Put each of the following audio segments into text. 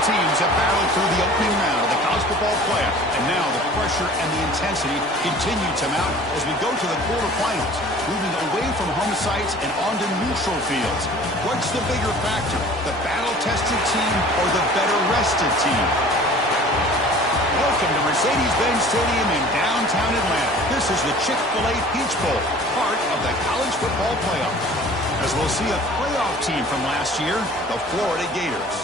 teams have battled through the opening round of the college football playoff, and now the pressure and the intensity continue to mount as we go to the quarterfinals, moving away from home sites and onto neutral fields. What's the bigger factor, the battle-tested team or the better-rested team? Welcome to Mercedes-Benz Stadium in downtown Atlanta. This is the Chick-fil-A Peach Bowl, part of the college football playoff. As we'll see a playoff team from last year, the Florida Gators,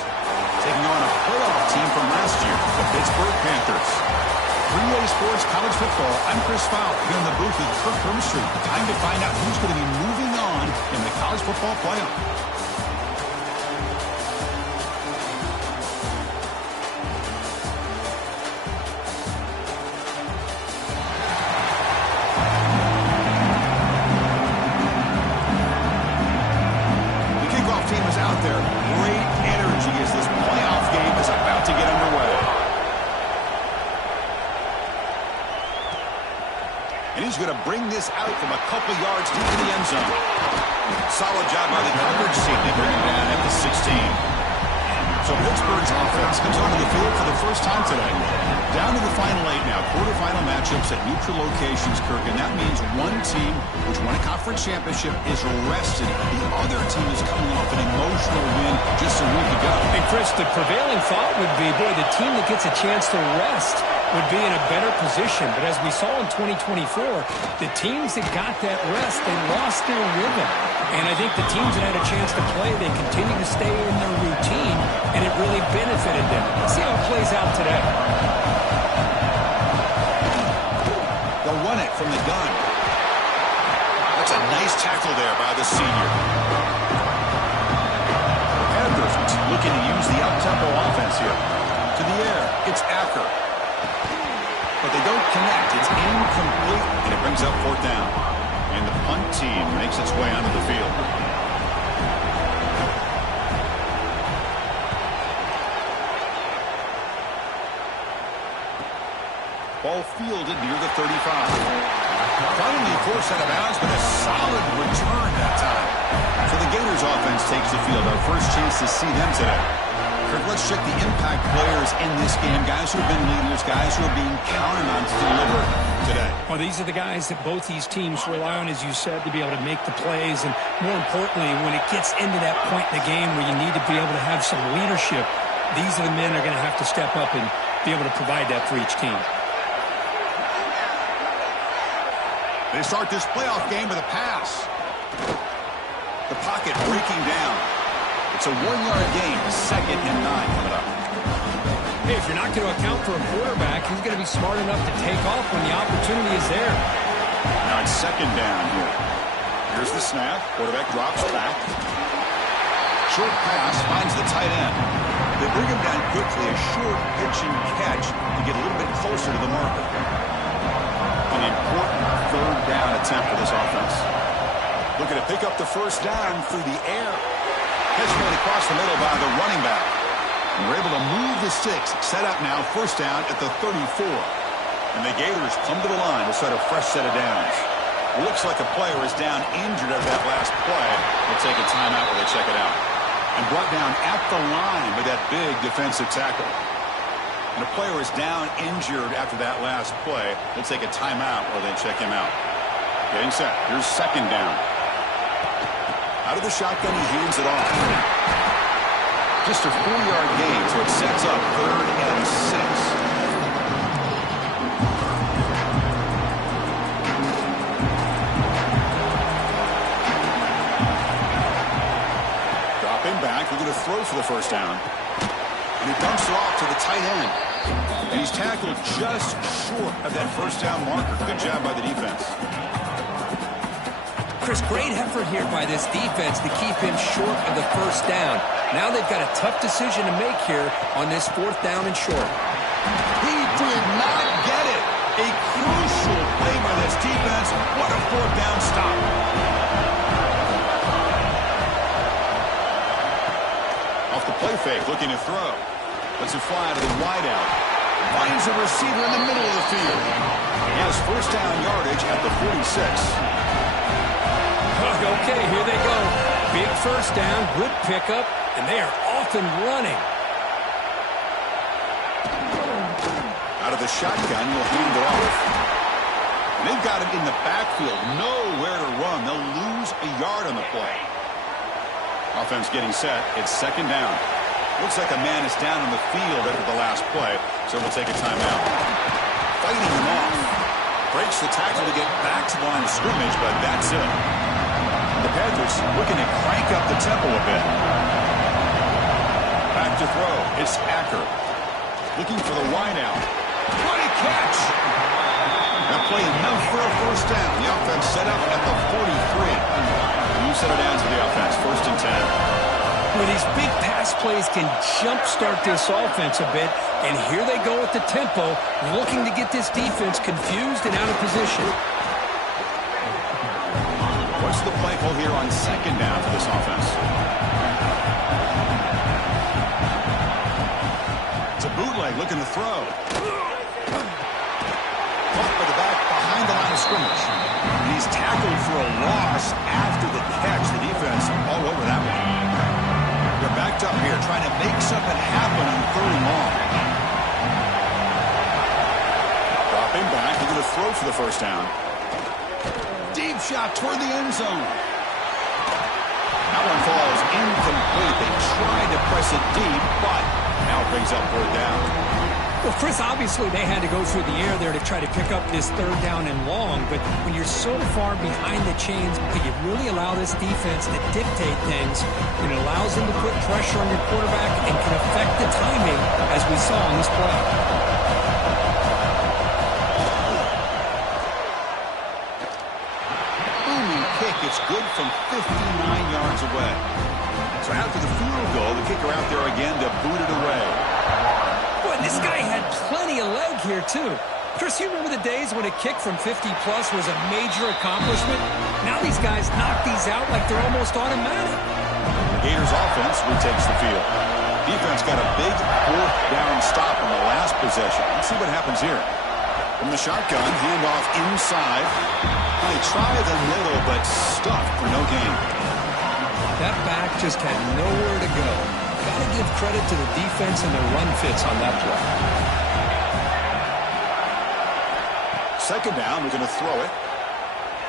taking on a playoff team from last year, the Pittsburgh Panthers. 3A Sports College Football, I'm Chris Fowler, here in the booth with Kirk Hermstreet. Time to find out who's going to be moving on in the college football playoff. He's going to bring this out from a couple yards deep in the end zone. Solid job by the coverage team. They bring him down at the 16. So Pittsburgh's offense comes onto the field for the first time today. Down to the final 8 now. Quarterfinal matchups at neutral locations, Kirk. And that means one team, which won a conference championship, is rested. The other team is coming off an emotional win just a week ago. And Chris, the prevailing thought would be, boy, the team that gets a chance to rest would be in a better position. But as we saw in 2024, the teams that got that rest, they lost their rhythm. And I think the teams that had a chance to play, they continue to stay in their routine, and it really benefited them. Let's see how it plays out today. They'll run it from the gun. That's a nice tackle there by the senior. Panthers looking to use the up-tempo offense here. To the air, it's Acker. But they don't connect. It's incomplete, and it brings up 4th down. And the punt team makes its way onto the field. Ball fielded near the 35. Finally forced out of bounds, but a solid return that time. So the Gators offense takes the field. Our first chance to see them today. Kirk, let's check the impact players in this game. Guys who have been leaders, guys who are being counted on to deliver today. Well, these are the guys that both these teams rely on, as you said, to be able to make the plays. And more importantly, when it gets into that point in the game where you need to be able to have some leadership, these are the men that are going to have to step up and be able to provide that for each team. They start this playoff game with a pass. The pocket breaking down. It's a 1-yard gain, 2nd and 9 coming up. Hey, if you're not going to account for a quarterback, he's going to be smart enough to take off when the opportunity is there. Now it's 2nd down here. Here's the snap. Quarterback drops back. Short pass finds the tight end. They bring him down quickly. A short pitch and catch to get a little bit closer to the marker. An important 3rd down attempt for this offense. Looking to pick up the 1st down through the air. Catch made across the middle by the running back. And we're able to move the sticks. Set up now, 1st down at the 34. And the Gators come to the line to set a fresh set of downs. Looks like a player is down injured at that last play. They'll take a timeout while they check it out. And brought down at the line with that big defensive tackle. And a player is down injured after that last play. They'll take a timeout while they check him out. Getting set. Here's 2nd down. Out of the shotgun, he hands it off. Just a 4-yard gain, so it sets up 3rd and 6. Dropping back, looking to throw for the 1st down. And he dumps it off to the tight end. And he's tackled just short of that 1st down marker. Good job by the defense. Chris, great effort here by this defense to keep him short of the 1st down. Now they've got a tough decision to make here on this 4th down and short. He did not get it. A crucial play by this defense. What a 4th down stop. Off the play fake, looking to throw. Lets it fly to the wideout. Finds a receiver in the middle of the field. He has 1st down yardage at the 46. Okay, here they go. Big 1st down, good pickup, and they are off and running. Out of the shotgun, he'll hand it off. And they've got him in the backfield. Nowhere to run. They'll lose a yard on the play. Offense getting set. It's second down. Looks like a man is down on the field after the last play, so we'll take a timeout. Fighting him off. Breaks the tackle to get back to the line of scrimmage, but that's it. The Panthers looking to crank up the tempo a bit. Back to throw. It's Acker. Looking for the wideout. What a catch! That play enough for a first down. The offense set up at the 43. You set it down to the offense. First and 10. Well, these big pass plays can jumpstart this offense a bit, and here they go with the tempo, looking to get this defense confused and out of position. What's the play call here on second down for this offense? It's a bootleg looking to throw. Caught by the back behind the line of scrimmage. And he's tackled for a loss after the catch. The defense all over that one. They're backed up here trying to make something happen on third and long. Dropping back, they're going to throw for the first down. Deep shot toward the end zone. That one falls incomplete. They tried to press it deep, but now it brings up third down. Well, Chris, obviously they had to go through the air there to try to pick up this third down and long, but when you're so far behind the chains, can you really allow this defense to dictate things? It allows them to put pressure on your quarterback and can affect the timing, as we saw in this play. Booming kick. It's good from 59 yards away. So after the field goal, the kicker out there again to boot it away. Boy, this guy had plenty of leg here, too. Chris, you remember the days when a kick from 50-plus was a major accomplishment? Now these guys knock these out like they're almost automatic. The Gators offense retakes the field. Defense got a big fourth down stop on the last possession. Let's see what happens here. From the shotgun, handoff inside. They try the middle, but stuffed for no gain. That back just had nowhere to go. Got to give credit to the defense and their run fits on that play. Second down, we're going to throw it.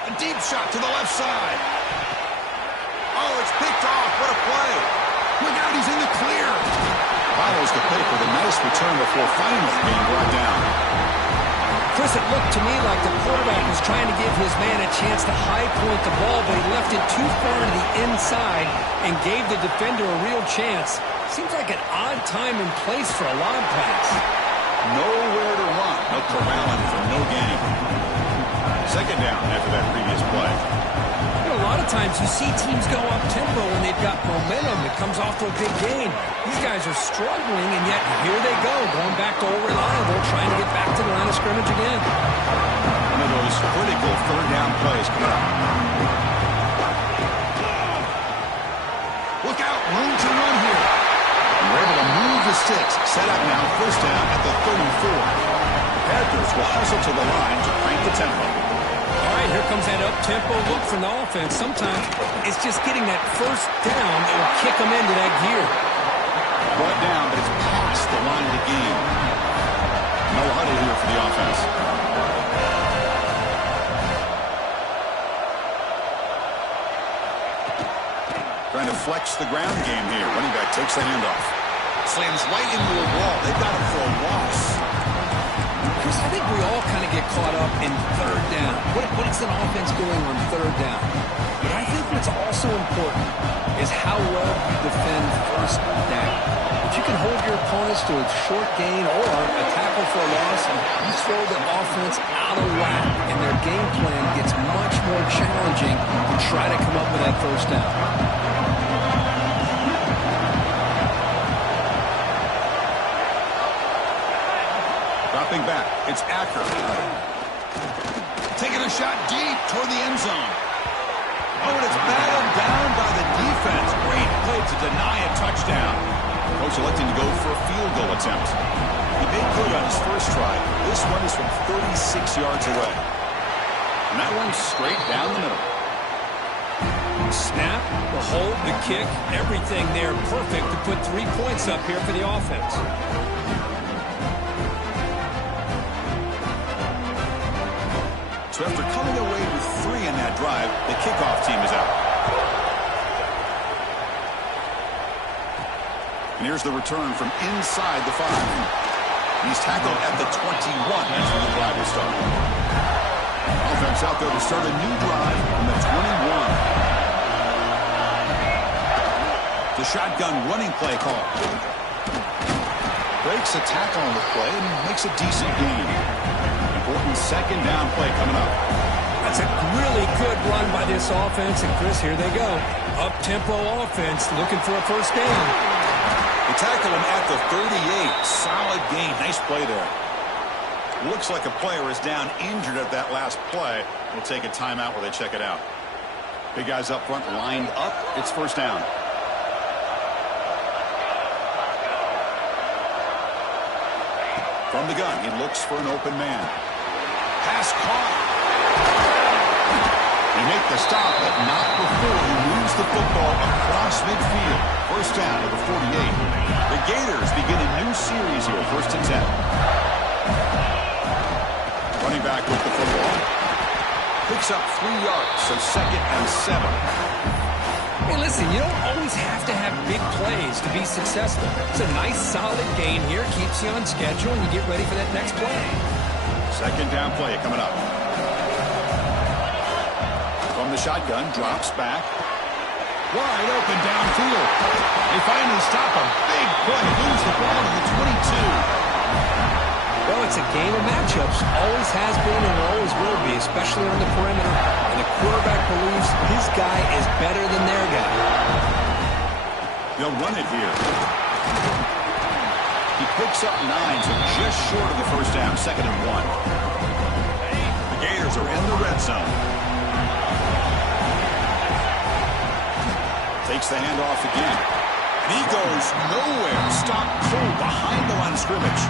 A deep shot to the left side. Oh, it's picked off. What a play. Look out, he's in the clear. Follows the pick with a nice return before finally being brought down. Chris, it looked to me like the quarterback was trying to give his man a chance to high point the ball, but he left it too far to the inside and gave the defender a real chance. Seems like an odd time and place for a lob pass. Nowhere to run. No corralling for no gain. Second down after that previous play. You know, a lot of times you see teams go up tempo when they've got momentum. It comes off to a big gain. These guys are struggling, and yet here they go, going back to old reliable, trying to get back to the line of scrimmage again. One of those critical third down plays coming up. Look out, room to run here. And we're able to move the sticks. Set up now, first down at the 34. The Panthers will hustle to the line to crank the tempo. All right, here comes that up-tempo look from the offense. Sometimes it's just getting that first down that will kick them into that gear. Brought down, but it's past the line of the game. No huddle here for the offense. Trying to flex the ground game here. Running back takes the handoff. Slams right into a wall. They've got him for a loss. Chris, I think we all kind of get caught up in third down. What is an offense doing on third down? But I think what's also important is how well you defend first down. If you can hold your opponents to a short gain or a tackle for a loss, you throw the offense out of whack, and their game plan gets much more challenging to try to come up with that first down. Dropping back, it's Acker. Taking a shot deep toward the end zone. Oh, and it's battled down by the defense. Great play to deny a touchdown. Coach electing to go for a field goal attempt. He made good on his first try. This one is from 36 yards away. And that one's straight down the middle. Snap, the hold, the kick, everything there perfect to put 3 points up here for the offense. So after coming away with 3 in that drive, the kickoff team is out. And here's the return from inside the 5. He's tackled at the 21. That's where the drive will start. Offense out there to start a new drive from the 21. The shotgun running play call. Breaks a tackle on the play and makes a decent gain. Important second down play coming up. That's a really good run by this offense. And, Chris, here they go. Up-tempo offense looking for a first down. They tackle him at the 38. Solid gain. Nice play there. Looks like a player is down injured at that last play. We'll take a timeout while they check it out. Big guys up front lined up. It's first down. From the gun, he looks for an open man. Pass caught. They make the stop, but not before he moves the football across midfield. First down to the 48. The Gators begin a new series here, 1st and 10. Running back with the football. Picks up 3 yards, so 2nd and 7. Hey, listen, you don't always have to have big plays to be successful. It's a nice, solid gain here. Keeps you on schedule, and you get ready for that next play. Second down play coming up. From the shotgun, drops back. Wide open downfield. They finally stop a big play. Lose the ball to the 22. Well, it's a game of matchups. Always has been and always will be, especially on the perimeter. And the quarterback believes his guy is better than their guy. They'll run it here. He picks up 9, so just short of the first down, 2nd and 1. The Gators are in the red zone. Takes the handoff again. And he goes nowhere. Stopped cold behind the line of scrimmage.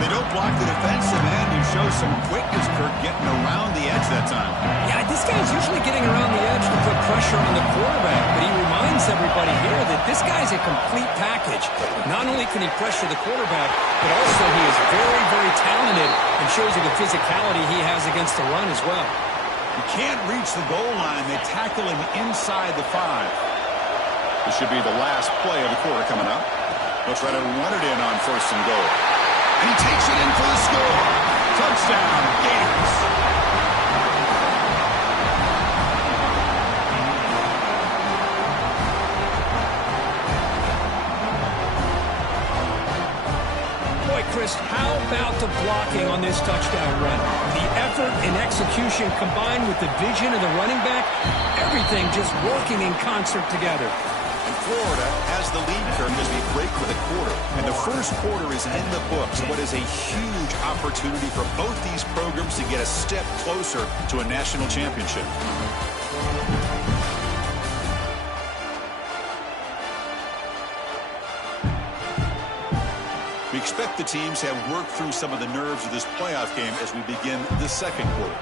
They don't block the defensive end. He shows some quickness, Kirk, getting around the edge that time. Yeah, this guy's usually getting around the edge to put pressure on the quarterback, but he reminds everybody here that this guy's a complete package. Not only can he pressure the quarterback, but also he is very, very talented and shows you the physicality he has against the run as well. He can't reach the goal line. They tackle him inside the 5. This should be the last play of the quarter coming up. They'll try to run it in on 1st and goal. And he takes it in for the score. Touchdown, Gators. Boy, Chris, how about the blocking on this touchdown run? The effort and execution combined with the vision of the running back, everything just working in concert together. Florida has the lead, Kirk, as we break for the quarter. And the first quarter is in the books. What is a huge opportunity for both these programs to get a step closer to a national championship. We expect the teams to have worked through some of the nerves of this playoff game as we begin the second quarter.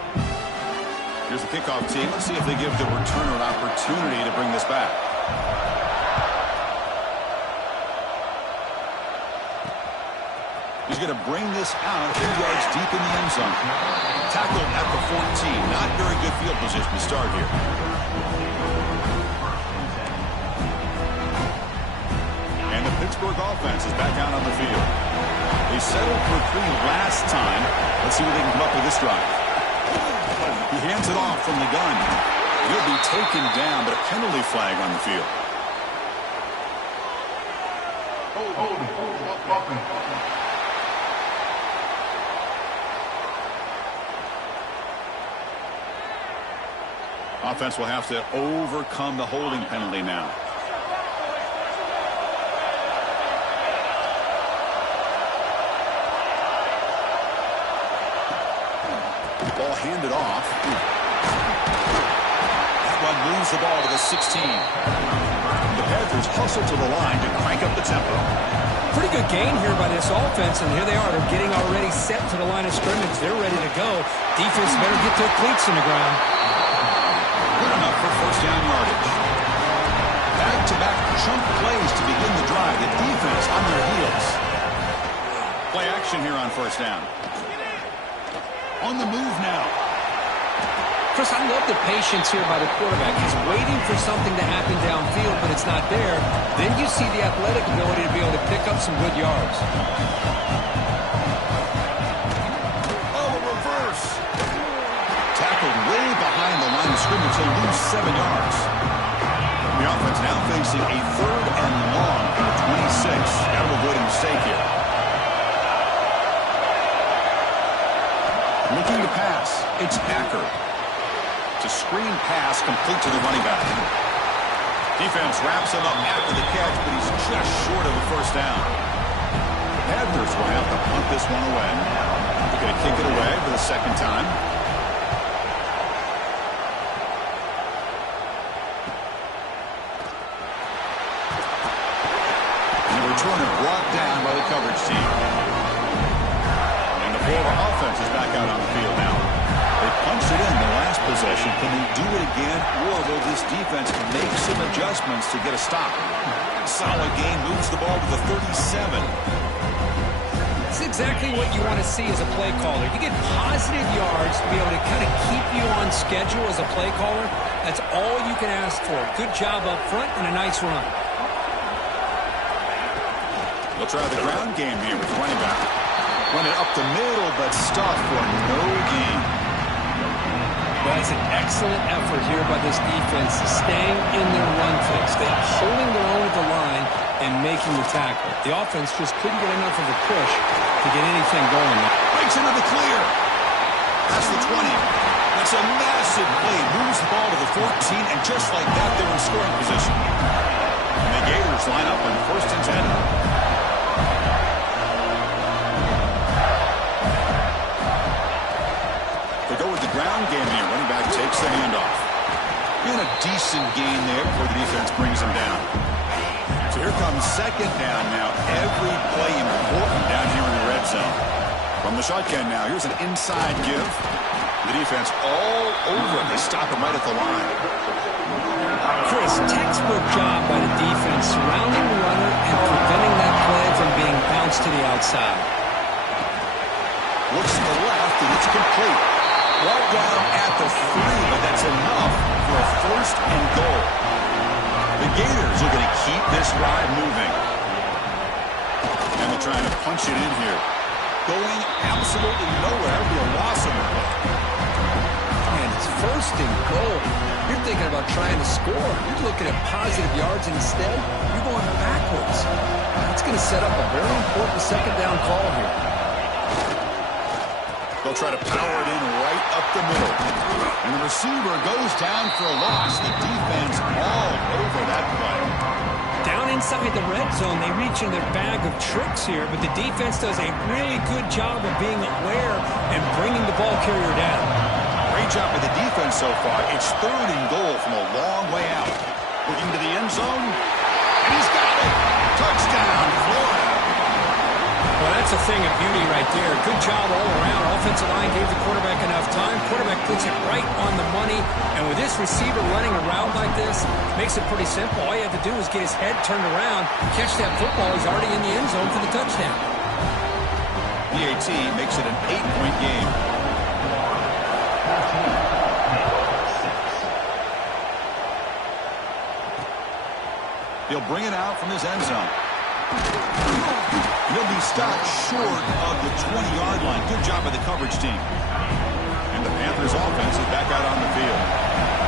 Here's the kickoff team. Let's see if they give the returner an opportunity to bring this back. He's going to bring this out 2 yards deep in the end zone. Tackled at the 14. Not very good field position to start here. And the Pittsburgh offense is back out on the field. They settled for 3 last time. Let's see what they can come up with this drive. He hands it off from the gun. He'll be taken down, but a penalty flag on the field. Offense will have to overcome the holding penalty now. Ball handed off. That one moves the ball to the 16. The Panthers hustle to the line to crank up the tempo. Pretty good gain here by this offense, and here they are. They're getting already set to the line of scrimmage. They're ready to go. Defense better get their cleats in the ground. Good enough for first down yardage. Back-to-back chunk plays to begin the drive. The defense on their heels. Play action here on first down. On the move now. Chris, I love the patience here by the quarterback. He's waiting for something to happen downfield, but it's not there. Then you see the athletic ability to be able to pick up some good yards. Oh, a reverse. Tackled way behind the line of scrimmage. He'll lose 7 yards. The offense now facing a 3rd and long from the 26. Got to avoid a mistake here. Looking to pass. It's Acker. It's a screen pass complete to the running back. Defense wraps him up after the catch, but he's just short of a first down. The Panthers will have to punt this one away. They're going to kick it away for the second time. And the returner brought down by the coverage team. And the Florida offense is back out on the field now. They punched it in the last possession. Can they do it again, or will this defense make some adjustments to get a stop? Solid gain, moves the ball to the 37. It's exactly what you want to see as a play caller. You get positive yards to be able to kind of keep you on schedule as a play caller. That's all you can ask for. Good job up front and a nice run. They'll try the ground game here with the running back. Run it up the middle, but stuffed for no gain. That's an excellent effort here by this defense, staying in their run fix. They're holding their own at the line and making the tackle. The offense just couldn't get enough of a push to get anything going. Breaks into the clear. That's the 20. That's a massive play. Moves the ball to the 14, and just like that, they're in scoring position. And the Gators line up on 1st and 10. Ground game here. Running back takes the handoff. And a decent gain there before the defense brings him down. So here comes 2nd down now. Every play important down here in the red zone. From the shotgun now, here's an inside give. The defense all over it. They stop him right at the line. Chris, textbook job by the defense surrounding the runner and preventing that play from being bounced to the outside. Looks to the left, and it's complete. Brought down at the 3, but that's enough for a 1st and goal. The Gators are going to keep this drive moving. And they're trying to punch it in here. Going absolutely nowhere. It'll be a loss of the play. Man, it's 1st and goal. You're thinking about trying to score. You're looking at positive yards, and instead, you're going backwards. That's going to set up a very important 2nd down call here. They'll try to power it in right up the middle. And the receiver goes down for a loss. The defense all over that play. Down inside the red zone, they reach in their bag of tricks here, but the defense does a really good job of being aware and bringing the ball carrier down. Great job by the defense so far. It's 3rd and goal from a long way out. Looking to the end zone. And he's got it. Touchdown, Florida. Well, that's a thing of beauty right there. Good job all around. Offensive line gave the quarterback enough time. Quarterback puts it right on the money. And with this receiver running around like this, makes it pretty simple. All you have to do is get his head turned around, catch that football. He's already in the end zone for the touchdown. PAT makes it an 8-point game. He'll bring it out from his end zone. He'll be stopped short of the 20-yard line. Good job by the coverage team. And the Panthers offense is back out on the field.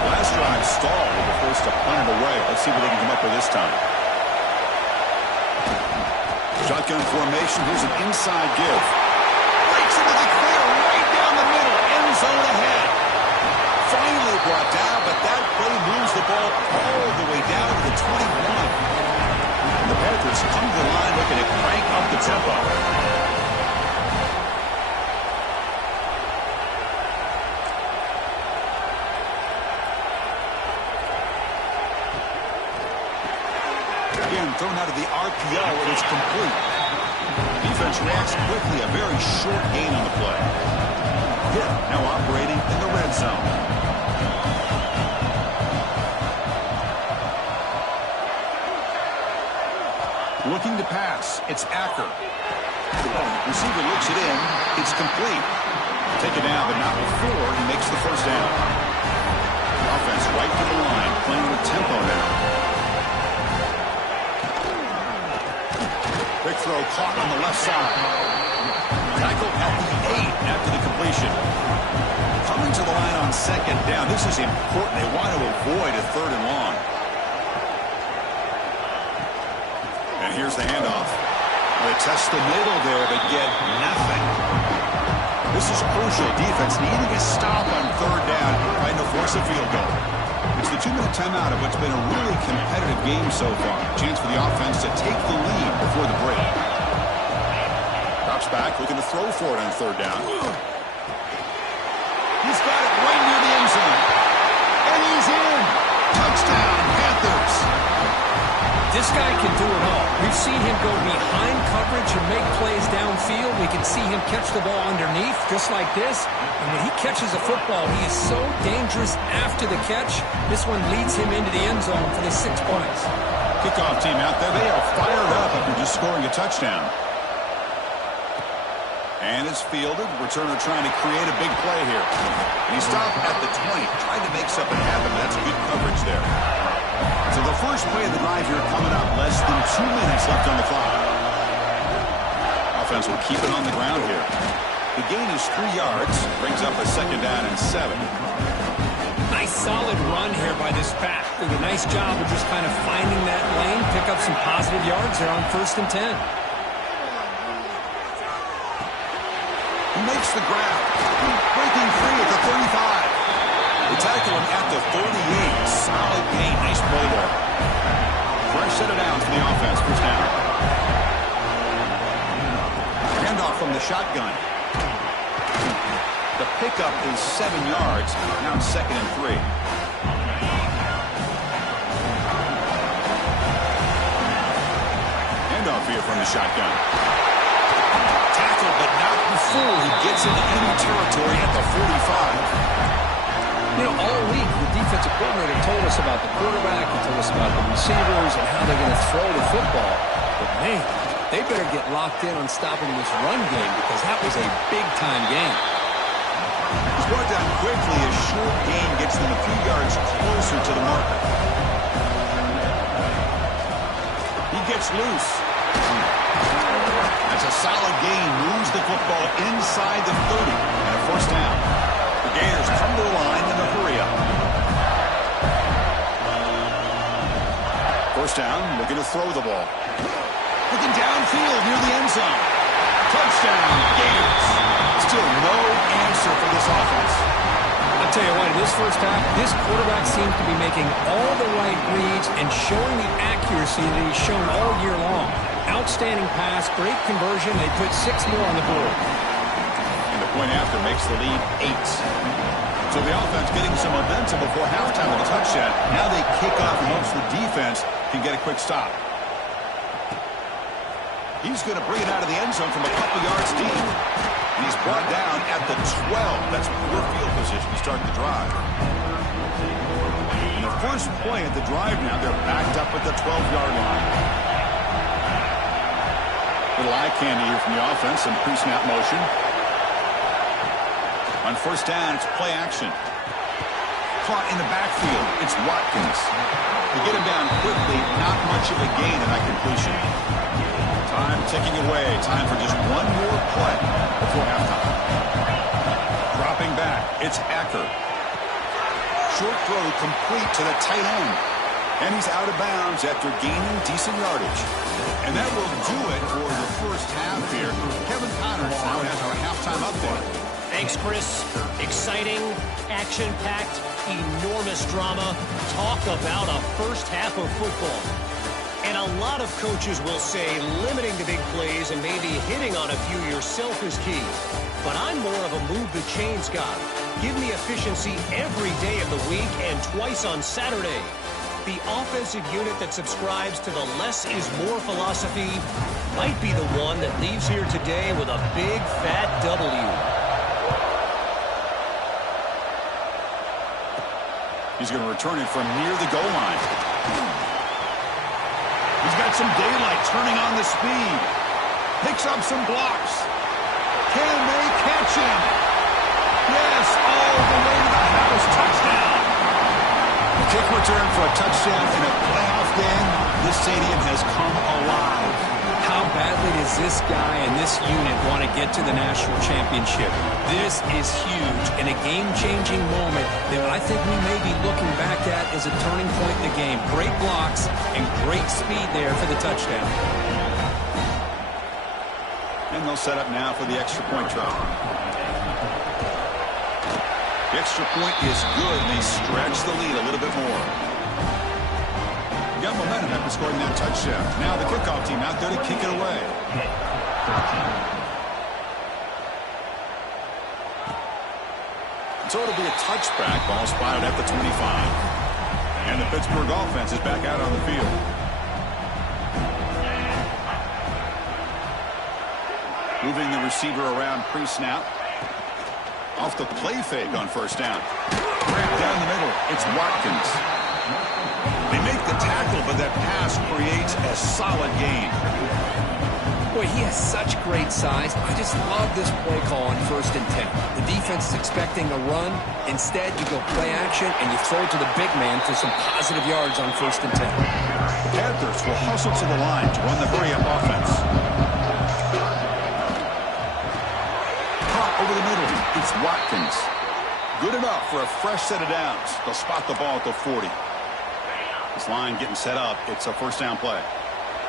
Last drive stalled. They were forced to punt it away. Let's see what they can come up with this time. Shotgun formation. Here's an inside give. Breaks into the clear right down the middle. End zone ahead. Finally brought down, but that play moves the ball all the way down to the 21. The Panthers come to the line looking to crank up the tempo. Again, thrown out of the RPO, and it's complete. Defense reacts quickly, a very short gain on the play. Pitt now operating in the red zone. Looking to pass. It's Acker. Receiver looks it in. It's complete. Taken down, but not before he makes the first down. The offense right to the line, playing with tempo now. Quick throw caught on the left side. Tackle at the 8 after the completion. Coming to the line on second down. This is important. They want to avoid a third and long. And here's the handoff. They test the middle there, but get nothing. This is crucial. Defense needing a stop on third down, trying to force a field goal. It's the 2-minute timeout of what's been a really competitive game so far. Chance for the offense to take the lead before the break. Drops back, looking to throw for it on third down. He's got it right near the end zone. And he's in. Touchdown, Panthers. This guy can do it all. We've seen him go behind coverage and make plays downfield. We can see him catch the ball underneath, just like this. And when he catches a football, he is so dangerous after the catch. This one leads him into the end zone for the 6 points. Kickoff team out there. They are fired up after just scoring a touchdown. And it's fielded. Returner trying to create a big play here. And he stopped at the 20, trying to make something happen. That's good coverage there. So the first play of the drive here coming up. Less than 2 minutes left on the clock. Offense will keep it on the ground here. The gain is 3 yards. Brings up a second down and 7. Nice solid run here by this back. Did a nice job of just kind of finding that lane. Pick up some positive yards there on 1st and 10. He makes the grab. Breaking free at the 35. They tackle him at the 38. Solid gain. Nice play there. Fresh set of downs for the offense. First down. Handoff from the shotgun. The pickup is 7 yards. Now it's 2nd and 3. Handoff here from the shotgun. Tackle, but not before he gets into enemy territory at the 45. You know, all week, the defensive coordinator told us about the quarterback, he told us about the receivers and how they're going to throw the football. But, man, they better get locked in on stopping this run game because that was a big-time game. He's brought down quickly. A short gain gets them a few yards closer to the marker. He gets loose. That's a solid gain. Moves the football inside the 30 and a first down. The Gators come to the line in a hurry up. First down, looking to throw the ball. Looking downfield near the end zone. Touchdown, Gators. Still no answer for this offense. I'll tell you what, in this first half, this quarterback seems to be making all the right reads and showing the accuracy that he's shown all year long. Outstanding pass, great conversion. They put 6 more on the board. And the point after makes the lead 8. So the offense getting some momentum before halftime with a touchdown. Now they kick off and hopes the defense can get a quick stop. He's going to bring it out of the end zone from a couple yards deep. And he's brought down at the 12. That's poor field position to start the drive. And the first play at the drive now, they're backed up at the 12-yard line. Little eye candy here from the offense, some pre-snap motion. On first down, it's play action. Caught in the backfield, it's Watkins. They get him down quickly, not much of a gain in that completion. Time ticking away, time for just one more play before halftime. Dropping back, it's Acker. Short throw complete to the tight end. And he's out of bounds after gaining decent yardage. And that will do it for the first half here. Kevin Connors now has our halftime update. Thanks, Chris. Exciting, action-packed, enormous drama. Talk about a first half of football. And a lot of coaches will say limiting the big plays and maybe hitting on a few yourself is key. But I'm more of a move the chains guy. Give me efficiency every day of the week and twice on Saturday. The offensive unit that subscribes to the less is more philosophy might be the one that leaves here today with a big fat W. He's going to return it from near the goal line. He's got some daylight turning on the speed. Picks up some blocks. Can they catch him? this all the way to the house. Touchdown. The kick return for a touchdown in a playoff game. This stadium has come alive. How badly does this guy and this unit want to get to the national championship? This is huge and a game-changing moment that I think we may be looking back at as a turning point in the game. Great blocks and great speed there for the touchdown. And they'll set up now for the extra point try. The extra point is good, and they stretch the lead a little bit more. Got momentum after scoring that touchdown. Now the kickoff team out there to kick it away. So it'll be a touchback. Ball spotted at the 25. And the Pittsburgh offense is back out on the field. Moving the receiver around pre-snap. Off the play fake on first down. Wrapped down the middle. It's Watkins. They make the tackle, but that pass creates a solid gain. Boy, he has such great size. I just love this play call on 1st and 10. The defense is expecting a run. Instead, you go play action, and you throw to the big man for some positive yards on 1st and 10. The Panthers will hustle to the line to run the hurry-up offense. Caught over the middle. It's Watkins. Good enough for a fresh set of downs. They'll spot the ball at the 40. This line getting set up. It's a first down play.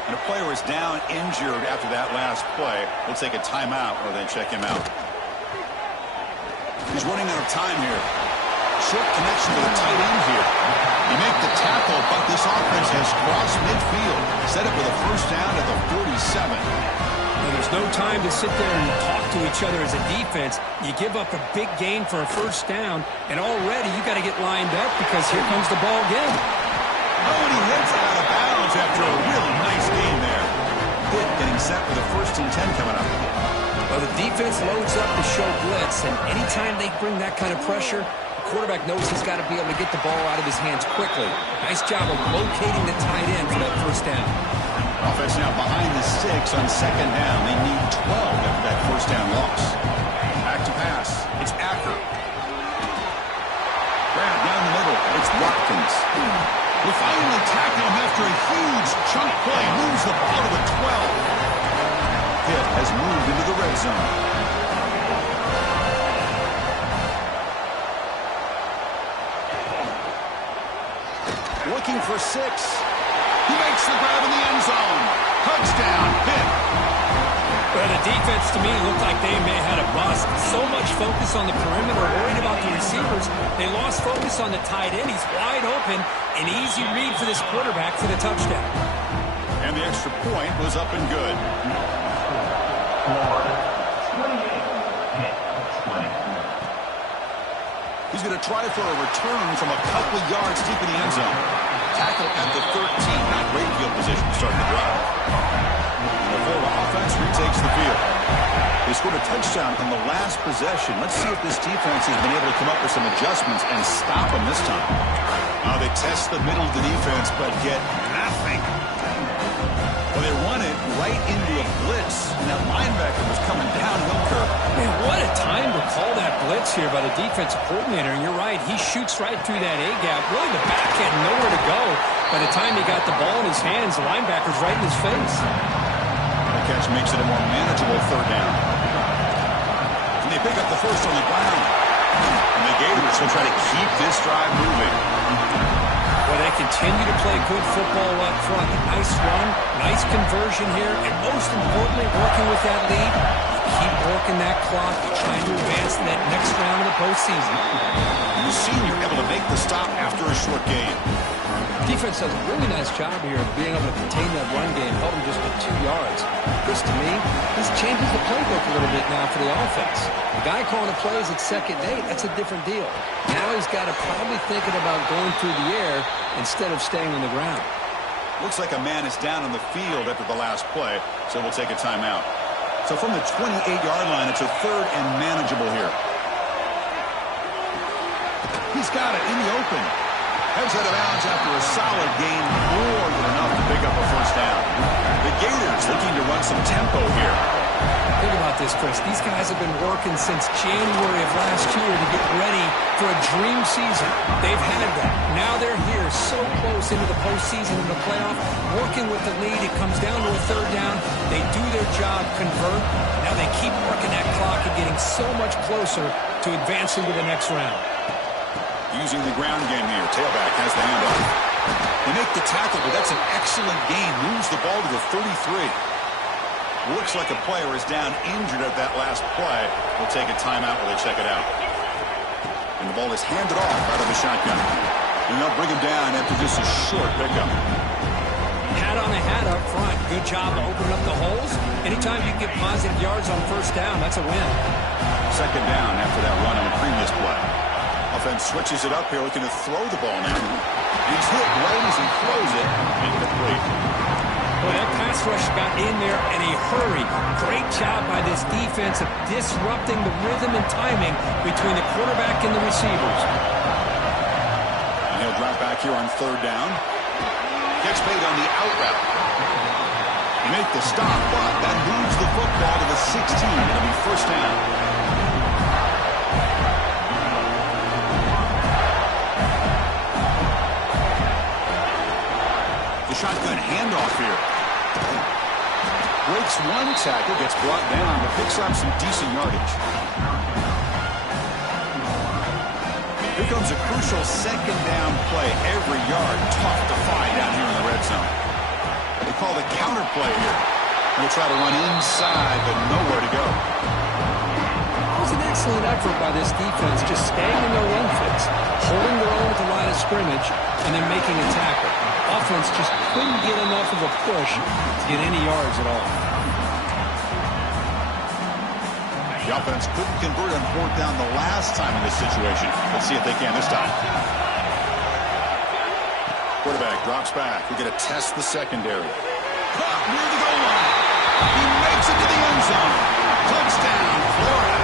And a player is down injured after that last play. We'll take a timeout or then check him out. He's running out of time here. Short connection to the tight end here. You make the tackle, but this offense has crossed midfield. Set up with a first down at the 47. Well, there's no time to sit there and talk to each other as a defense. You give up a big gain for a first down, and already you got to get lined up because here comes the ball again. Oh, and he hits it out of bounds after a really nice game there. Hit getting set for the 1st and 10 coming up. Well, the defense loads up to show blitz, and anytime they bring that kind of pressure, the quarterback knows he's got to be able to get the ball out of his hands quickly. Nice job of locating the tight end for that first down. Offense now behind the 6 on 2nd down. They need 12 after that first down loss. Back to pass. It's Acker. Grab down the middle. It's Watkins. We finally tackle him after a huge chunk play. Moves the ball to the 12. Pitt has moved into the red zone. Looking for 6. He makes the grab in the end zone. Touchdown, Pitt. Well, the defense to me looked like they may have had a bust. So much focus on the perimeter, worried about the receivers. They lost focus on the tight end. He's wide open. An easy read for this quarterback for the touchdown. And the extra point was up and good. He's going to try for a return from a couple of yards deep in the end zone. Tackle at the 13. Not great field position to start the drive. The Florida offense retakes the field. They scored a touchdown on the last possession. Let's see if this defense has been able to come up with some adjustments and stop them this time. Now they test the middle of the defense, but get nothing. Well, they run it right into a blitz, and that linebacker was coming downhill curve. Man, what a time to call that blitz here by the defensive coordinator. And you're right, he shoots right through that A-gap. Really, the back had nowhere to go. By the time he got the ball in his hands, the linebacker's right in his face. The catch makes it a more manageable 3rd down. And they pick up the first on the ground. And the Gators will try to keep this drive moving. Well, they continue to play good football up front. Nice run, nice conversion here, and most importantly, working with that lead, keep working that clock, trying to advance to that next round of the postseason. The senior able to make the stop after a short game. Defense does a really nice job here of being able to contain that run game, held him just to 2 yards. This, to me, this changes the playbook a little bit now for the offense. The guy calling the plays at 2nd and 8, that's a different deal. Now he's got to probably thinking about going through the air instead of staying on the ground. Looks like a man is down on the field after the last play, so we'll take a timeout. So from the 28-yard line, it's a 3rd and manageable here. He's got it in the open. Heads out of bounds after a solid gain, more than enough to pick up a first down. The Gators looking to run some tempo here. Think about this, Chris. These guys have been working since January of last year to get ready for a dream season. They've had that. Now they're here so close into the postseason and the playoff, working with the lead. It comes down to a third down. They do their job, convert. Now they keep working that clock and getting so much closer to advancing to the next round. Using the ground game here. Tailback has the handoff. They make the tackle, but that's an excellent gain. Moves the ball to the 33. Looks like a player is down injured at that last play. We'll take a timeout while they check it out. And the ball is handed off out of the shotgun. And they'll bring him down after just a short pickup. Hat on a hat up front. Good job of opening up the holes. Anytime you get positive yards on first down, that's a win. Second down after that run on the previous play. Offense switches it up here, looking to throw the ball now. He's hit right as he throws it. Incomplete. Well, that pass rush got in there in a hurry. Great job by this defense of disrupting the rhythm and timing between the quarterback and the receivers. And he'll drop back here on third down. Gets made on the out route. He make the stop, but that moves the football to the 16. It'll be first down. The shotgun handoff here. Breaks one tackle, gets brought down, but picks up some decent yardage. Here comes a crucial second down play. Every yard tough to find down here in the red zone. They call the counter play here. We'll try to run inside, but nowhere to go. It was an excellent effort by this defense, just staying in their run fits, holding their own at the line of scrimmage, and then making a tackle. Offense just couldn't get enough of a push to get any yards at all. The offense couldn't convert on fourth down the last time in this situation. Let's see if they can this time. Quarterback drops back. We're going to test the secondary. Caught near the goal line. He makes it to the end zone. Touchdown, Florida.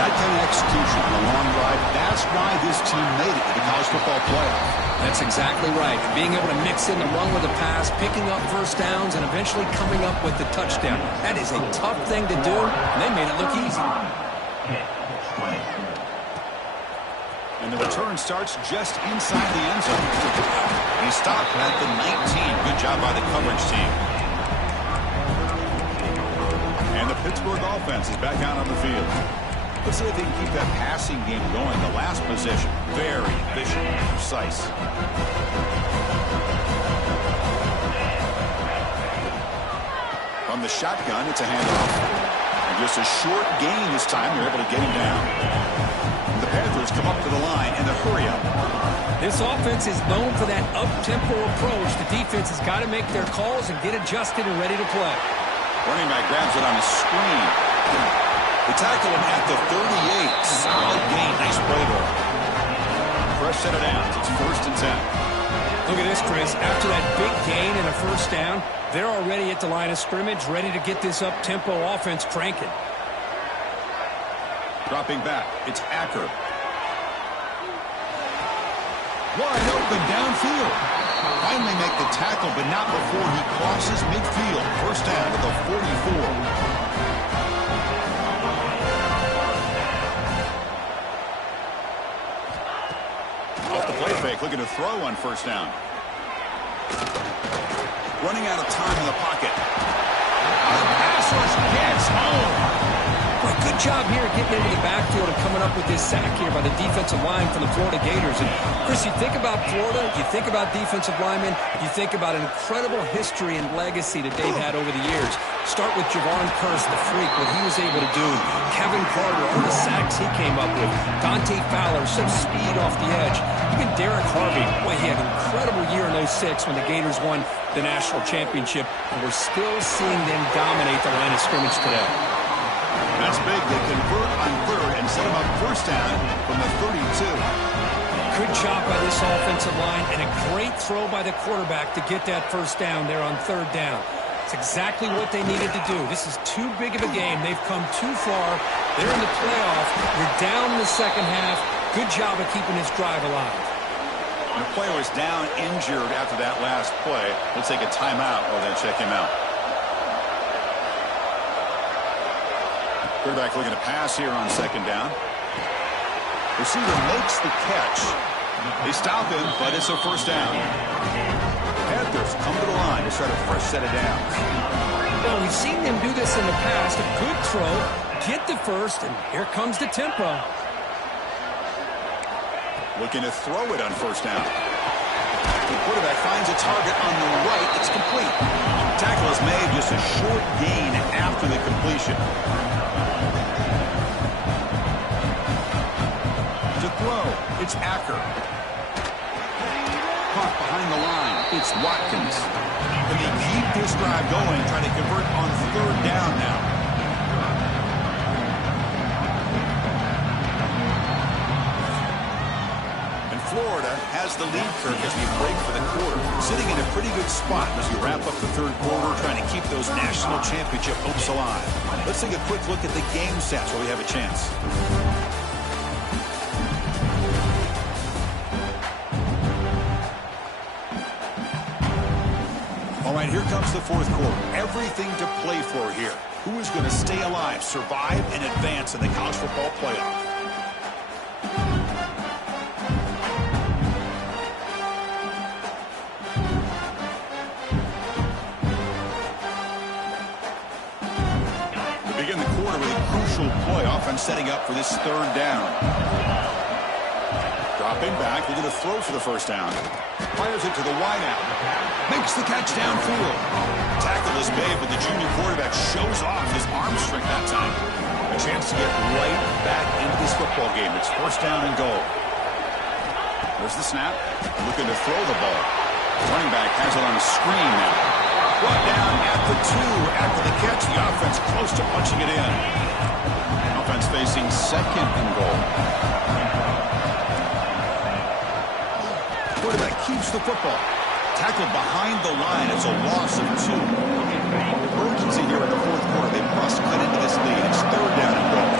That kind of execution on a long drive, that's why this team made it to the college football playoff. That's exactly right. Being able to mix in the run with the pass, picking up first downs, and eventually coming up with the touchdown. That is a tough thing to do, and they made it look easy. And the return starts just inside the end zone. He stopped at the 19. Good job by the coverage team. And the Pittsburgh offense is back out on the field. Let's see if they can keep that passing game going. The last possession, very efficient and precise. From the shotgun, it's a handoff. And just a short gain this time. They're able to get him down. The Panthers come up to the line in the hurry up. This offense is known for that up-tempo approach. The defense has got to make their calls and get adjusted and ready to play. Running back grabs it on a screen. They tackle him at the 38. Solid gain. Nice play there. Fresh set of downs. It's first and 10. Look at this, Chris. After that big gain and a first down, they're already at the line of scrimmage, ready to get this up-tempo offense cranking. Dropping back. It's Acker. Wide open downfield. Finally make the tackle, but not before he crosses midfield. First down to the 44. Play fake, looking to throw on first down. Running out of time in the pocket. The pass rush gets home. Well, good job here getting into the backfield and coming up with this sack here by the defensive line from the Florida Gators. And, Chris, you think about Florida, you think about defensive linemen, you think about an incredible history and legacy that they've had over the years. Start with Javon Kearse, the freak, what he was able to do. Kevin Carter, all the sacks he came up with. Dante Fowler, some speed off the edge. Even Derek Harvey, boy, he had an incredible year in 06 when the Gators won the national championship. And we're still seeing them dominate the line of scrimmage today. That's big. They convert on third and set him up first down from the 32. Good job by this offensive line and a great throw by the quarterback to get that first down there on third down. It's exactly what they needed to do. This is too big of a game. They've come too far. They're in the playoff. You're down in the second half. Good job of keeping this drive alive. And the player was down injured after that last play. We'll take a timeout while they check him out. Quarterback looking to pass here on second down. Receiver makes the catch. They stop him, but it's a first down. Panthers come to the line to start a fresh set of downs. Well, we've seen them do this in the past. A good throw, get the first, and here comes the tempo. Looking to throw it on first down. The quarterback finds a target on the right. It's complete. Tackle is made, just a short gain after the completion. To throw, it's Acker. Caught behind the line, it's Watkins. And they keep this drive going, trying to convert on third down now. And Florida has the lead, Kirk, as we break for the quarter. Sitting in a pretty good spot as we wrap up the third quarter, trying to keep those national championship hopes alive. Let's take a quick look at the game stats where we have a chance. All right, here comes the fourth quarter. Everything to play for here. Who is going to stay alive, survive, and advance in the college football playoff? We begin the quarter with a crucial playoff and setting up for this third down. Dropping back, looking to throw for the first down. Fires it to the wideout. Makes the catch downfield. Tackle is made, but the junior quarterback shows off his arm strength that time. A chance to get right back into this football game. It's first down and goal. There's the snap. Looking to throw the ball. Running back has it on a screen now. Brought down at the 2. After the catch, the offense close to punching it in. Offense facing second and goal. Quarterback keeps the football. Tackled behind the line. It's a loss of 2. Urgency here in the fourth quarter. They must cut into this lead. It's third down and goal.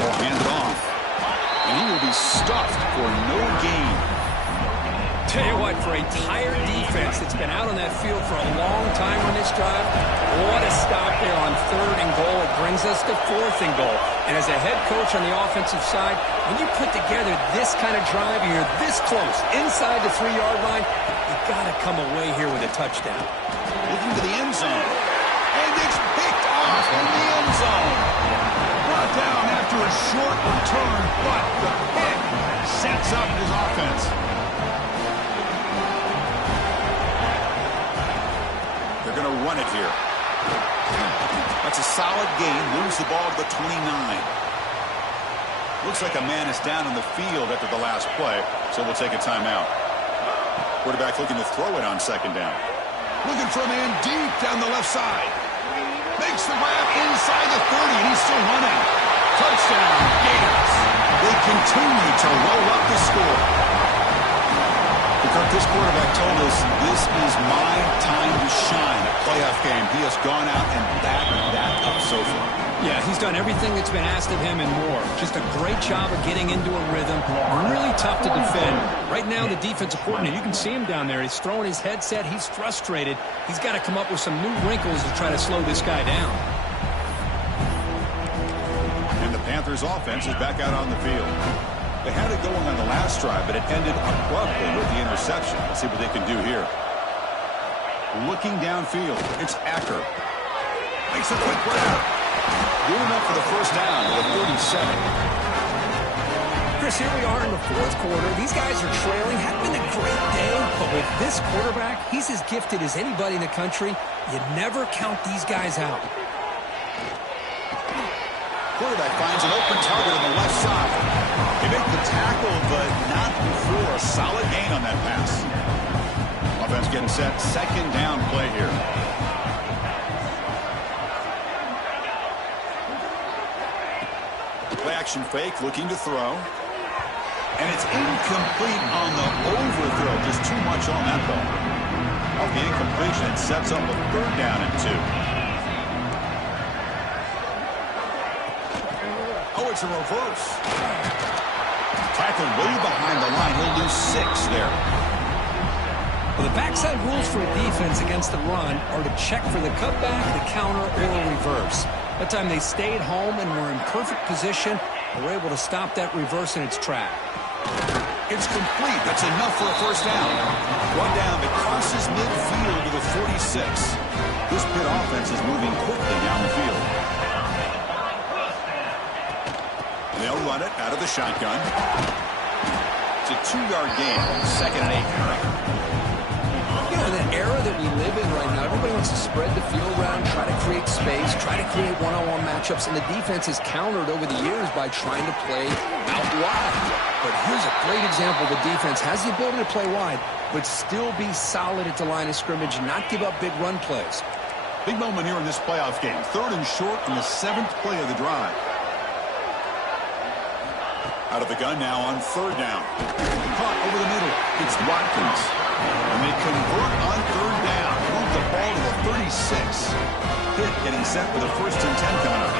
Ball handed off. And he will be stuffed for no gain. Tell you what, for a tired defense that's been out on that field for a long time on this drive, what a stop there on third and goal. It brings us to fourth and goal. And as a head coach on the offensive side, when you put together this kind of drive, you're this close, inside the 3-yard line, you've got to come away here with a touchdown. Looking to the end zone. And it's picked off in the end zone. Brought down after a short return, but the pick sets up his offense. They're going to run it here. That's a solid gain. Moves the ball to the 29. Looks like a man is down on the field after the last play, so we'll take a timeout. Quarterback looking to throw it on second down. Looking for a man deep down the left side. Makes the grab inside the 30, and he's still running. Touchdown, Gators. They continue to roll up the score. Because this quarterback told us this is my time to shine. A playoff game. He has gone out and backed that up so far. Yeah, he's done everything that's been asked of him and more. Just a great job of getting into a rhythm. Really tough to defend. Right now, the defensive coordinator, you can see him down there. He's throwing his headset. He's frustrated. He's got to come up with some new wrinkles to try to slow this guy down. And the Panthers' offense is back out on the field. They had it going on the last drive, but it ended abruptly with the interception. Let's see what they can do here. Looking downfield, it's Acker. Makes a quick grab. Doing up for the first down at the 37. Chris, here we are in the fourth quarter. These guys are trailing. Hadn't been a great day, but with this quarterback, he's as gifted as anybody in the country. You never count these guys out. Quarterback finds an open target on the left side. They make the tackle, but not before a solid gain on that pass. Offense getting set. Second down play here. Play action fake, looking to throw. And it's incomplete on the overthrow. Just too much on that ball. Off the incompletion, it sets up a third down and 2. Oh, it's a reverse. Tackled way behind the line. He'll lose 6 there. Well, the backside rules for a defense against the run are to check for the cutback, the counter, or reverse. That time they stayed home and were in perfect position. They were able to stop that reverse in its track. It's complete. That's enough for a first down. One down. It crosses midfield to the 46. This Pitt offense is moving quickly down the field. They'll run it out of the shotgun. It's a 2-yard gain. 2nd and 8. You know, in the era that we live in right now, everybody wants to spread the field around, try to create space, try to create one-on-one matchups, and the defense has countered over the years by trying to play out wide. But here's a great example. The defense has the ability to play wide, but still be solid at the line of scrimmage and not give up big run plays. Big moment here in this playoff game. 3rd and short on the 7th play of the drive. Out of the gun now on 3rd down. Caught over the middle. It's Watkins. And they convert on 3rd down. Move the ball to the 36. Pitt getting set for the 1st and 10 coming up.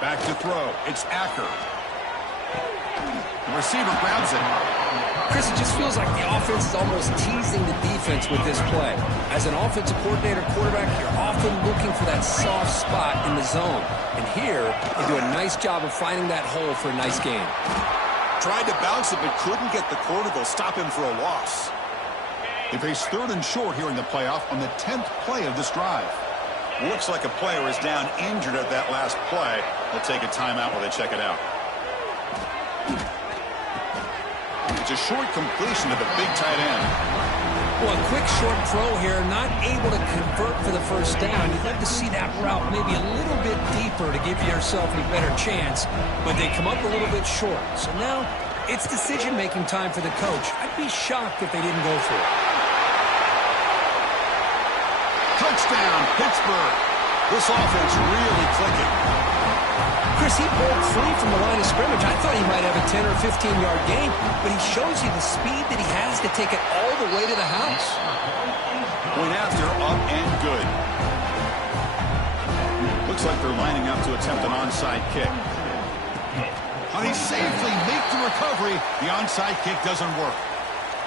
Back to throw. It's Acker. The receiver grabs it. Chris, it just feels like the offense is almost teasing the defense with this play. As an offensive coordinator, quarterback, you're often looking for that soft spot in the zone. And here, they do a nice job of finding that hole for a nice gain. Tried to bounce it, but couldn't get the quarter to stop him for a loss. They face 3rd and short here in the playoff on the 10th play of this drive. Looks like a player is down injured at that last play. They'll take a timeout while they check it out. It's a short completion to the big tight end. Well, a quick short throw here, not able to convert for the first down. You'd like to see that route maybe a little bit deeper to give yourself a better chance, but they come up a little bit short. So now it's decision-making time for the coach. I'd be shocked if they didn't go for it. Touchdown, Pittsburgh. This offense really clicking. Chris, he broke free from the line of scrimmage. I thought he might have a 10 or 15-yard gain, but he shows you the speed that he has to take it all the way to the house. Point after, up and good. Looks like they're lining up to attempt an onside kick. How they safely make the recovery. The onside kick doesn't work.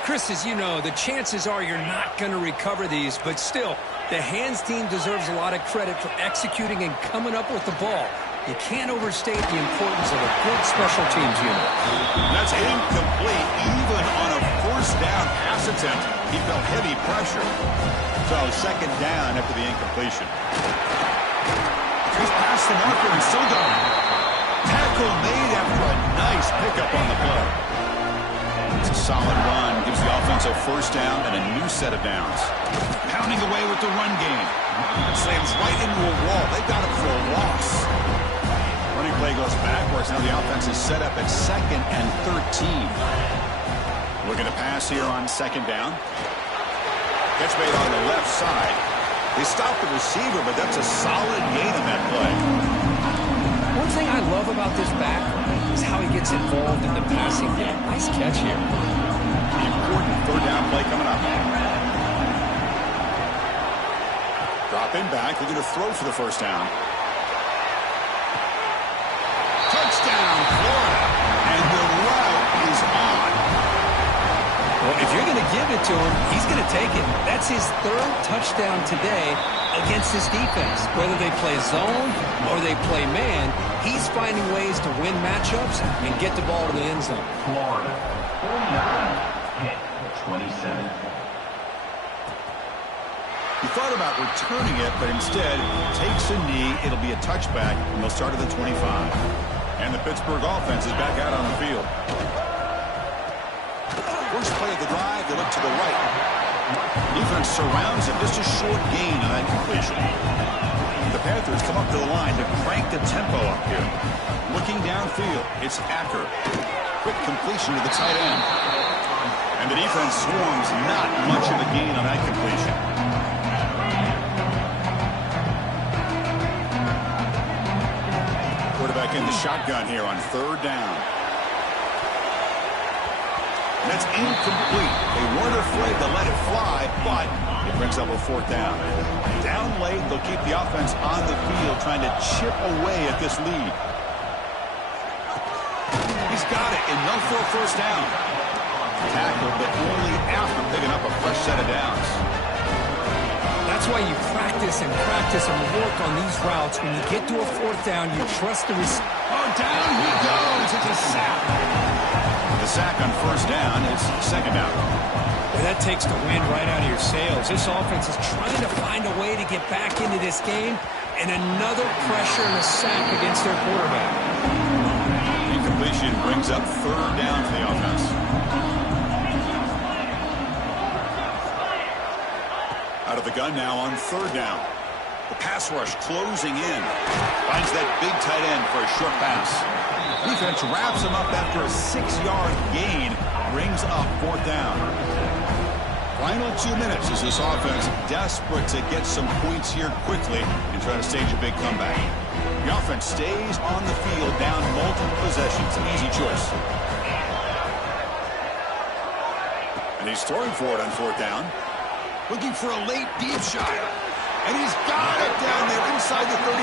Chris, as you know, the chances are you're not going to recover these, but still, the hands team deserves a lot of credit for executing and coming up with the ball. You can't overstate the importance of a good special teams unit. That's incomplete. Even on a 1st down pass attempt, he felt heavy pressure. So 2nd down after the incompletion. He's past the marker and still going. Tackle made after a nice pickup on the play. It's a solid run. Gives the offense a 1st down and a new set of downs. Pounding away with the run game. Slams right into a wall. They got it for a loss. Running play goes backwards. Now the offense is set up at 2nd and 13. Looking to pass here on 2nd down. Catch made on the left side. They stopped the receiver, but that's a solid gain on that play. One thing I love about this back is how he gets involved in the passing game. Nice catch here. The important 3rd down play coming up. Dropping back, looking to throw for the 1st down. Touchdown, Florida, and the route is on. Well, if you're going to give it to him, he's going to take it. That's his 3rd touchdown today against this defense. Whether they play zone or they play man, he's finding ways to win matchups and get the ball to the end zone. Florida, 49, hit 27. He thought about returning it, but instead takes a knee. It'll be a touchback, and they'll start at the 25. And the Pittsburgh offense is back out on the field. First play of the drive, they look to the right. Defense surrounds him. Just a short gain on that completion. The Panthers come up to the line to crank the tempo up here. Looking downfield, it's Acker. Quick completion to the tight end. And the defense swarms, not much of a gain on that completion. Quarterback in the shotgun here on 3rd down. That's incomplete. They weren't afraid to let it fly, but it brings up a 4th down. Down late, they'll keep the offense on the field, trying to chip away at this lead. He's got it. Enough for a 1st down. tackle, but only after picking up a fresh set of downs. That's why you practice and work on these routes. When you get to a fourth down, you trust the receiver. Oh, down he goes. It's a sack. The sack on first down is second down. Well, that takes the wind right out of your sails. This offense is trying to find a way to get back into this game, and another pressure and a sack against their quarterback. Incompletion brings up third down for the offense. Out of the gun now on third down. The pass rush closing in. Finds that big tight end for a short pass. Defense wraps him up after a 6-yard gain. Brings up fourth down. Final 2 minutes as this offense desperate to get some points here quickly and try to stage a big comeback. The offense stays on the field down multiple possessions. Easy choice. And he's throwing for it on fourth down. Looking for a late deep shot. And he's got it down there inside the 35.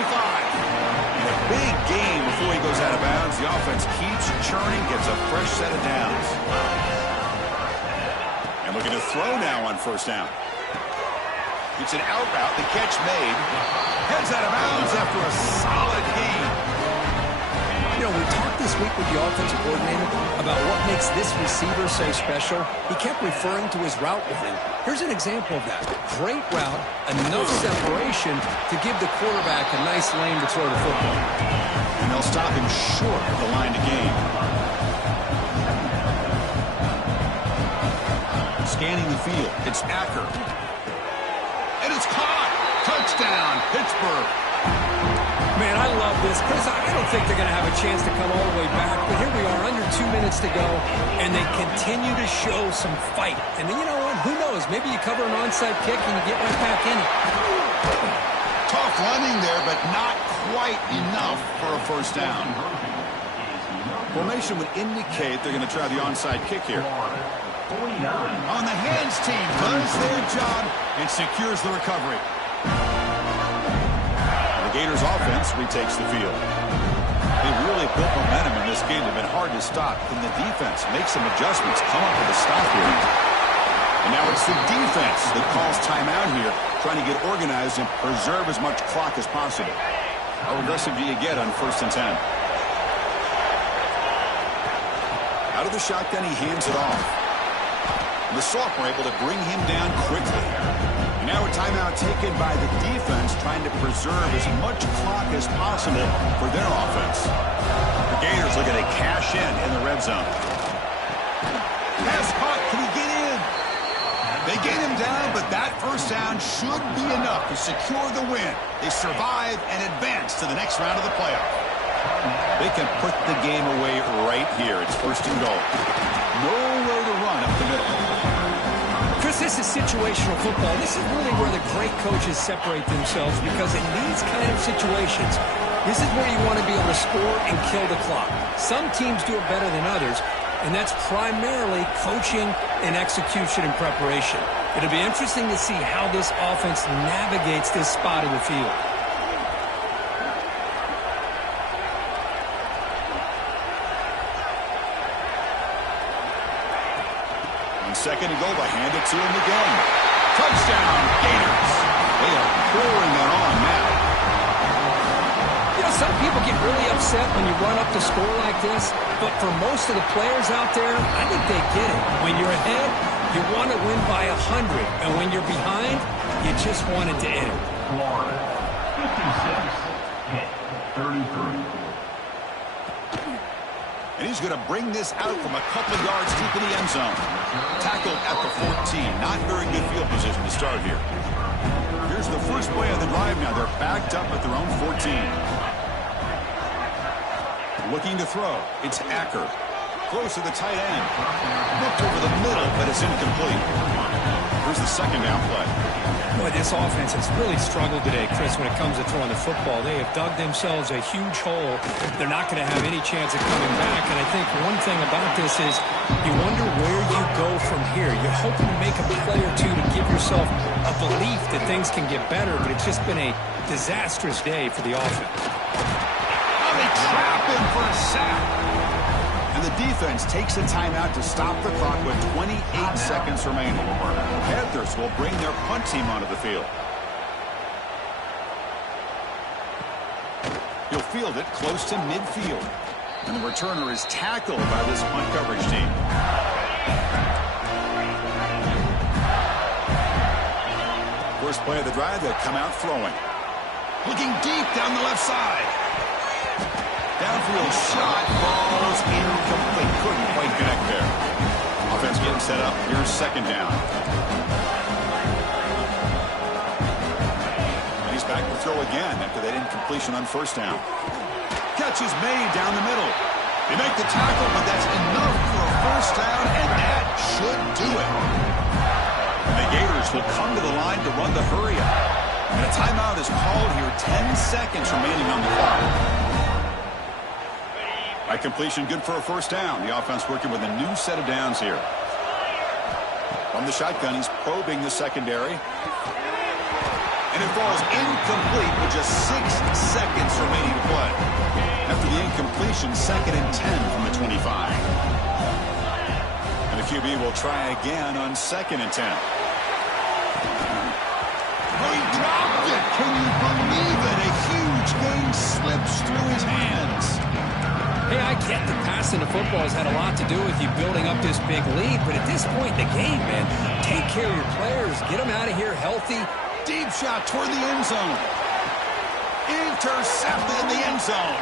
And a big gain before he goes out of bounds. The offense keeps churning, gets a fresh set of downs. And looking to throw now on first down. It's an out route, the catch made. Heads out of bounds after a solid gain. You know, we talked this week with the offensive coordinator about what makes this receiver so special. He kept referring to his route running. Here's an example of that. Great route, enough separation to give the quarterback a nice lane to throw the football. And they'll stop him short of the line to gain. Scanning the field, it's Acker. And it's caught! Touchdown, Pittsburgh! Man, I love this. Chris, I don't think they're going to have a chance to come all the way back, but here we are, under 2 minutes to go, and they continue to show some fight. And then, you know what? Who knows? Maybe you cover an onside kick and you get right back in it. Tough running there, but not quite enough for a first down. Formation would indicate they're going to try the onside kick here. On the hands team does their job and secures the recovery. The Gators offense retakes the field. They really built momentum in this game. They've been hard to stop. Can the defense make some adjustments, come up with a stop here? And now it's the defense that calls timeout here, trying to get organized and preserve as much clock as possible. How aggressive do you get on 1st and 10? Out of the shotgun, he hands it off. And the sophomore able to bring him down quickly. And now a timeout taken by the defense, trying to preserve as much clock as possible for their offense. The Gators looking to cash in the red zone. Pass caught. Can he get in? They get him down, but that first down should be enough to secure the win. They survive and advance to the next round of the playoff. They can put the game away right here. It's 1st and goal. Nowhere to run up the middle. Chris, this is situational football. This is really where the great coaches separate themselves, because in these kind of situations, this is where you want to be able to score and kill the clock. Some teams do it better than others, and that's primarily coaching and execution and preparation. It'll be interesting to see how this offense navigates this spot in the field. Second and goal, they hand it to him again. Touchdown, Gators. They are pouring it on now. You know, some people get really upset when you run up the score like this, but for most of the players out there, I think they get it. When you're ahead, you want to win by 100, and when you're behind, you just want it to end. Florida, 56, hit 33. And he's going to bring this out from a couple of yards deep in the end zone. Tackled at the 14. Not very good field position to start here. Here's the first play of the drive now. They're backed up at their own 14. Looking to throw. It's Acker. Close to the tight end. Looked over the middle, but it's incomplete. Here's the second down play. Boy, this offense has really struggled today, Chris, when it comes to throwing the football. They have dug themselves a huge hole. They're not going to have any chance of coming back. And I think one thing about this is you wonder where you go from here. You're hoping to make a play or two to give yourself a belief that things can get better, but it's just been a disastrous day for the offense. Oh, they trap him for a sack. And And the defense takes a timeout to stop the clock with 28 seconds remaining. The Panthers will bring their punt team onto the field. He'll field it close to midfield. And the returner is tackled by this punt coverage team. First play of the drive, they'll come out throwing. Looking deep down the left side. Downfield shot, falls incomplete. Couldn't quite connect there. Offense getting set up. Here's second down. And he's back to throw again after that incompletion on first down. Catch is made down the middle. They make the tackle, but that's enough for a first down, and that should do it. And the Gators will come to the line to run the hurry up. And a timeout is called here. 10 seconds remaining on the clock. By completion, good for a first down. The offense working with a new set of downs here. From the shotgun, he's probing the secondary. And it falls incomplete with just 6 seconds remaining to play. After the incompletion, 2nd and 10 from the 25. And the QB will try again on 2nd and 10. Oh, he dropped it! Can you believe it? A huge game slips through his hands. Hey, I get that passing the football has had a lot to do with you building up this big lead, but at this point in the game, man, take care of your players. Get them out of here healthy. Deep shot toward the end zone. Intercepted in the end zone.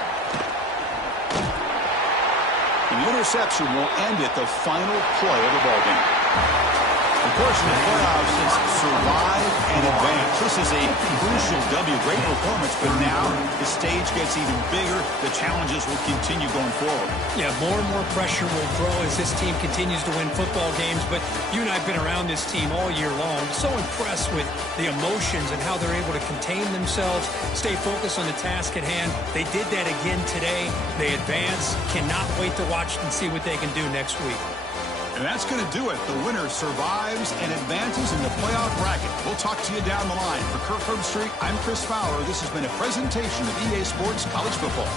The interception will end at the final play of the ballgame. Of course, in the playoffs, it's survive and advance. This is a crucial W. Great performance, but now the stage gets even bigger. The challenges will continue going forward. Yeah, more and more pressure will grow as this team continues to win football games. But you and I have been around this team all year long. So impressed with the emotions and how they're able to contain themselves, stay focused on the task at hand. They did that again today. They advance. Cannot wait to watch and see what they can do next week. And that's going to do it. The winner survives and advances in the playoff bracket. We'll talk to you down the line. For Kirk Herbstreit, I'm Chris Fowler. This has been a presentation of EA Sports College Football.